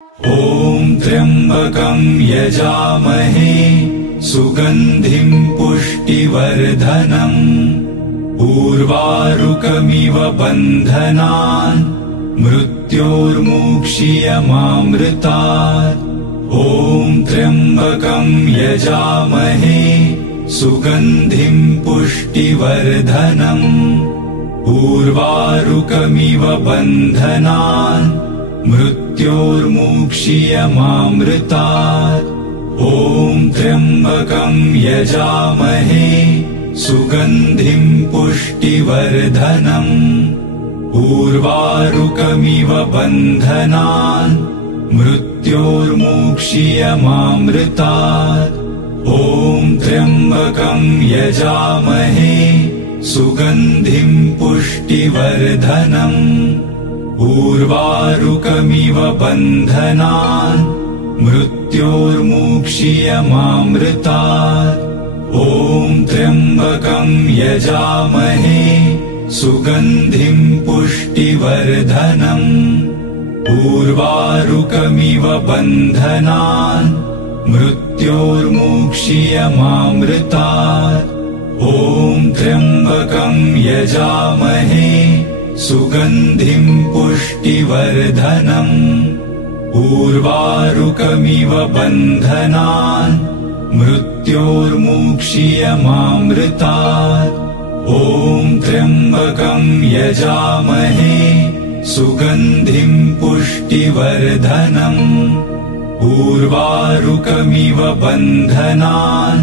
ॐ त्र्यम्बकं यजामहे सुगन्धिं पुष्टिवर्धनम् उर्वारुकमिव बन्धनान् मृत्योर्मुक्षीयमामृतात्। ॐ त्र्यम्बकं यजामहे सुगन्धिं पुष्टिवर्धनम् उर्वारुकमिव बन्धनान् मृत्योर्मुक्षीयमामृतात्। ॐ त्र्यम्बकं यजामहे सुगन्धिं पुष्टिवर्धनम् उर्वारुकमिव बन्धनान् मृत्योर्मुक्षीयमामृतात्। ॐ त्र्यम्बकं यजामहे सुगन्धिं पुष्टिवर्धनम् उर्वारुकमिव बन्धनान् मृत्योर्मुक्षीयमामृतात्। ॐ त्र्यम्बकं यजामहे सुगन्धिं पुष्टिवर्धनम् उर्वारुकमिव बन्धनान् मृत्योर्मुक्षीयमामृतात्। ॐ त्र्यम्बकं यजामहे सुगन्धिं पुष्टिवर्धनम् उर्वारुकमिव बन्धनान् मृत्योर्मुक्षीयमामृतात्। ॐ त्र्यम्बकं यजामहे सुगन्धिं पुष्टिवर्धनम् उर्वारुकमिव बन्धनान्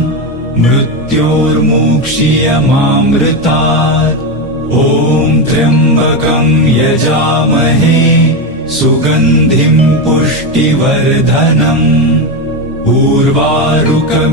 मृत्योर्मुक्षीयमामृतात्। ॐ त्र्यम्बकं यजामहे सुगन्धिं पुष्टिवर्धनम् उर्वारुकमिव